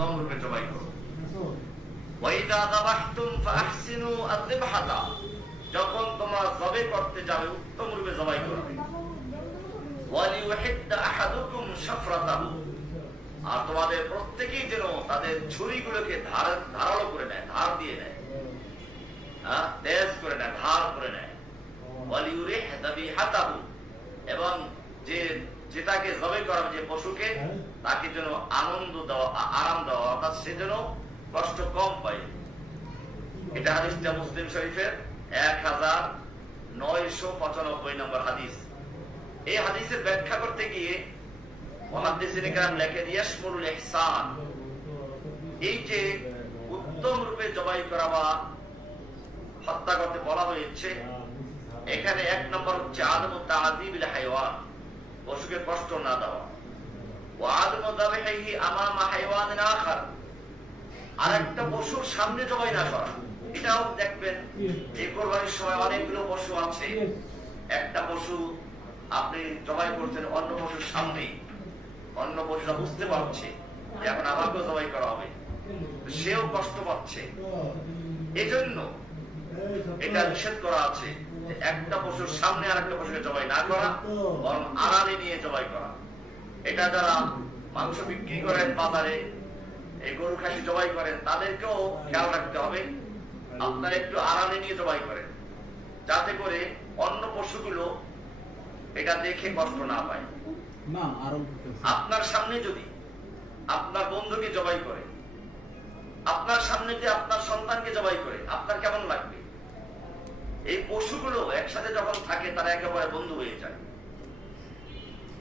উত্তম রূপে জবাই করো। ওয়াইদা যাবাহতুম ফাহসিনু আয-যাবহাতা, যখন তোমরা জবাই করতে যাবে উত্তম রূপে জবাই করো। ওয়ালিউহিদ্দা আহাদুকুম শাফরাতাহু, আর তোমাদের প্রত্যেকেই যেন তাদের ছুরিগুলোকে ধারালো করে নেয়, ধার দিয়ে নেয়, তেজ করে নেয়, ধার করে নেয়। ওয়ালিউরিহ যাবিহাতাহু, এবং যেটাকে জবাই করা, যে পশুকে, তাকে যেন আনন্দ দেওয়া, আরাম দেওয়া, অর্থাৎ সে যেন কষ্ট কম পায়। এটা হাদিসটা মুসলিম শরীফের 1995 নম্বর হাদিস। এই হাদিসের ব্যাখ্যা করতে গিয়ে মুহাদ্দিসিনে কেরাম লেখেন ইয়াশমুলুল ইহসান, এই যে উত্তম রূপে জবাই করা বা হত্যা করতে বলা হয়েছে, এখানে 1 নম্বর হচ্ছে আদমু তা'যীবিল হায়াওয়ান, পশুকে কষ্ট না দেওয়া। ওয়া আদমু যাবহিহি আমামা হায়াওয়ানিন আখার, আরেকটা পশুর সামনে জবাই না করা। এটাও দেখবেন এই কুরবানির সময় অনেকগুলো পশু আছে, একটা পশু আপনি জবাই করছেন অন্য পশুর সামনে, অন্য পশুরা বুঝতে পারছে এখন আমাকেও জবাই করা হবে, সেও কষ্ট পাচ্ছে। এজন্য এটা নিষেধ করা আছে, একটা পশুর সামনে আরেকটা পশুকে জবাই না করা, বরং আড়ালে নিয়ে জবাই করা। এটা যারা মাংস বিক্রি করেন বাজারে, এই গরু খাসি জবাই করেন, তাদেরকেও খেয়াল রাখতে হবে, আপনারা একটু আড়ালে নিয়ে জবাই করেন, যাতে করে অন্য পশুগুলো এটা দেখে কষ্ট না পায়। আপনার সামনে যদি আপনার বন্ধুকে জবাই করে, আপনার সামনে যদি আপনার সন্তানকে জবাই করে, আপনার কেমন লাগবে? এই পশুগুলো একসাথে যখন থাকে তারা একেবারে বন্ধু হয়ে যায়,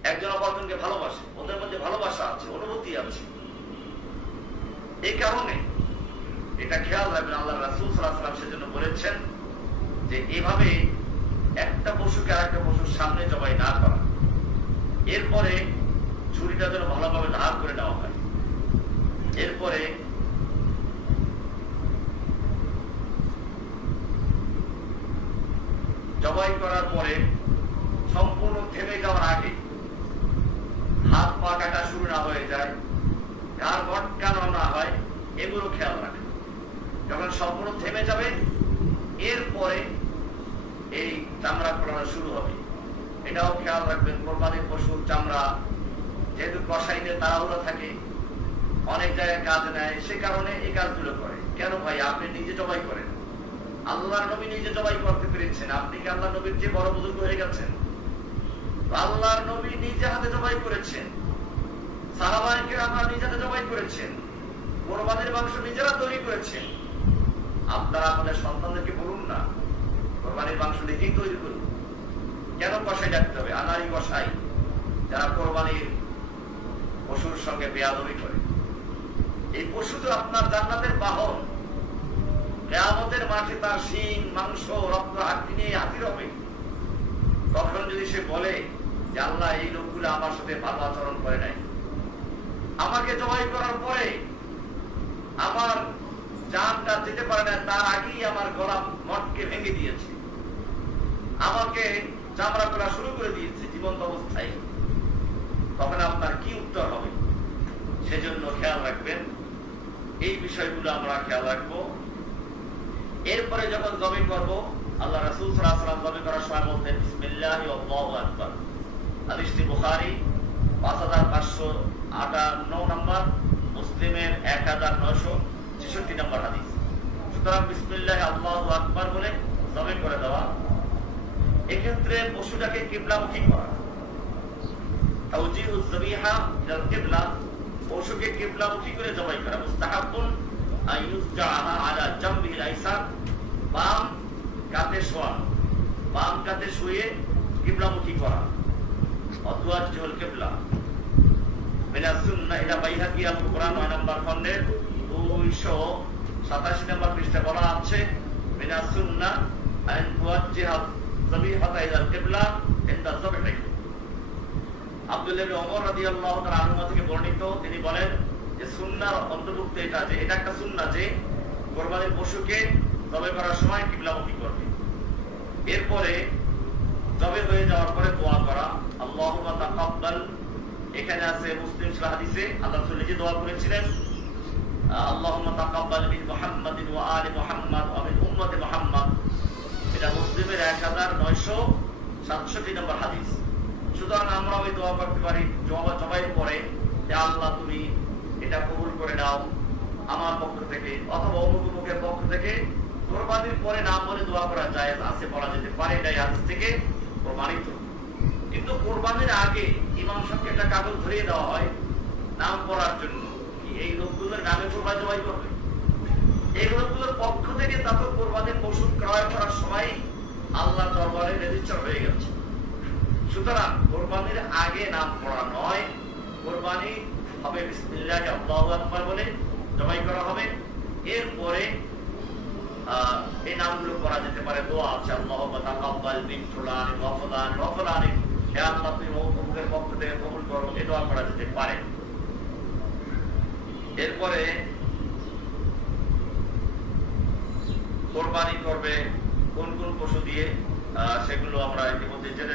একজন অপরজনকে ভালোবাসে, ওদের মধ্যে ভালোবাসা আছে, অনুভূতি আছে। এই কারণে এটা খেয়াল রাখবেন। আল্লাহ রাসূল সাল্লাল্লাহু আলাইহি ওয়াসাল্লাম সেজন্য বলেছেন যে এভাবে একটা পশুকে আরেকটা পশুর সামনে জবাই না করা। এরপরে ছুরিটা যেন ভালোভাবে ধার করে নেওয়া হয়। এরপরে জবাই করার পরে সম্পূর্ণ থেমে যাওয়ার আগে হাত পা কাটা শুরু না হয়ে যায়, ঘাড় মটকানো না হয়, এগুলো খেয়াল রাখে। যখন সম্পূর্ণ থেমে যাবে, এরপরে এই চামড়া খোলানো শুরু হবে। এটাও খেয়াল রাখবেন। কোরবানির পশুর চামড়া যেহেতু কসাইদের তাড়াহুড়ো থাকে, অনেক জায়গায় কাজ নেয়, সে কারণে এই কাজগুলো করে। কেন ভাই, আপনি নিজে জবাই করেন, আল্লাহর নবী নিজে জবাই করতে পেরেছেন, আপনি কি আল্লাহর নবীর যে বড় বুজুর্গ হয়ে গেছেন? আল্লাহর নবী নিজে হাতে জবাই করেছেন, সাহাবায়ে কেরামরা নিজে হাতে জবাই করেছেন, কোরবানির মাংস নিজেরা তৈরি করেছেন। আপনারা আপনাদের সন্তানদেরকে বলুন না কোরবানির মাংস নিজেই তৈরি করুন। কেন কসাই ডাকতে হবে? আনারি কসাই যারা কোরবানির পশুর সঙ্গে বেয়াদবি করে। এই পশু তো আপনার জান্নাতের বাহন, কিয়ামতের মাঠে তার শিং, মাংস, রক্ত, হাড্ডি নিয়ে হাজির হবে। তখন যদি সে বলে যে আল্লাহ, এই লোকগুলো আমার সাথে ভালো আচরণ করে নাই, আমাকে জবাই করার পরে আমার জানটা যেতে পারে না, তার আগেই আমার গলা মটকে ভেঙে দিয়েছে, আমাকে চামড়া করা শুরু করে দিয়েছে জীবন্ত অবস্থায়, তখন আপনার কি উত্তর হবে? সেজন্য খেয়াল রাখবেন, এই বিষয়গুলো আমরা খেয়াল রাখবো। এরপরে যখন জবাই করব, আল্লাহ রাসূল সাল্লাল্লাহু আলাইহি ওয়াসাল্লাম জবাই করার সময় বলতেন বিসমিল্লাহি আল্লাহু আকবার। হাদিসটি বুখারী 5558 নম্বর, মুসলিমের 1966 নম্বর হাদিস। সুতরাং বিসমিল্লাহি আল্লাহু আকবার বলে জবাই করে দেওয়া। এক্ষেত্রে পশুটাকে কিবলামুখী করা, তাওজিহুজ যাবিহা ইলাল কিবলা, পশুকে কিবলামুখী করে জবাই করা। মুস্তাহাবুন আইয়ুজআহা আলা জামবিল আইসার, বাম কাতে শোয়া, বাম কাতে শুয়ে কিবলামুখী করা। অতুয়াজ্জুল কিবলা মিনাস সুন্নাহ, এটা বাইহাকী আল কুবরা 9 নম্বর খণ্ডের 287 নম্বর পৃষ্ঠাে বলা আছে, মিনাস সুন্নাহ আন তুওয়াজ্জিহা যাবিহাতা ইলাল কিবলা ইনদা যাবহি। আব্দুল্লাহ ইবনে ওমর রাদিয়াল্লাহু তাআলা আনহু থেকে বর্ণিত, তিনি বলেন যে সুন্নাহর অন্তর্ভুক্ত এটা, যে এটা একটা সুন্নাহ যে কুরবানির পশুকে জবাই করার সময় কিবলামুখী করবে। এরপরে জবাই হয়ে যাওয়ার পরে দোয়া করা, আল্লাহুম্মা তাকাব্বাল। এখানে আছে মুসলিম শরীফ হাদিসে আল্লাহ রাসূল নিজে দোয়া করেছিলেন আল্লাহুম্মা তাকাব্বাল মিন মুহাম্মাদিন ওয়া আলি মুহাম্মাদ ওয়া মিন উম্মতি মুহাম্মাদ, এটা মুসলিমের 1967 নম্বর হাদিস। সুতরাং আমরা ওই দোয়া করতে পারি জবাইয়ের পরে, যে আল্লাহ তুমি এটা কবুল করে নাও আমার পক্ষ থেকে, অথবা অমুক অমুকের পক্ষ থেকে। কোরবানির পরে নাম বলে দোয়া করা যায় আছে, বলা যেতে পারে, এটাই হাদিস থেকে প্রমাণিত। কিন্তু কোরবানির আগে ইমাম সাহেবকে একটা কাগজ ধরিয়ে দেওয়া হয় নাম পড়ার জন্য, এই লোকগুলোর নামে কোরবানি জবাই করবে। এই লোকগুলোর পক্ষ থেকে তারপর কোরবানির পশু ক্রয় করার সময় আল্লাহর দরবারে রেজিস্টার হয়ে গেছে। সুতরাং কোরবানির আগে নাম পড়া নয়, কোরবানি হবে বিসমিল্লাহ আল্লাহু আকবার বলে জবাই করা হবে। এরপরে এই নামগুলো করা যেতে পারে, দোয়া আছে আল্লাহুম্মা তাকাব্বাল মিন ফুলান ওয়া ফুলান ওয়া ফুলান, হে আল্লাহ তুমি অমুকের পক্ষ থেকে কবুল করো, এই দোয়া করা যেতে পারে। এরপরে কোরবানি করবে কোন কোন পশু দিয়ে, সেগুলো আমরা ইতিমধ্যে জেনে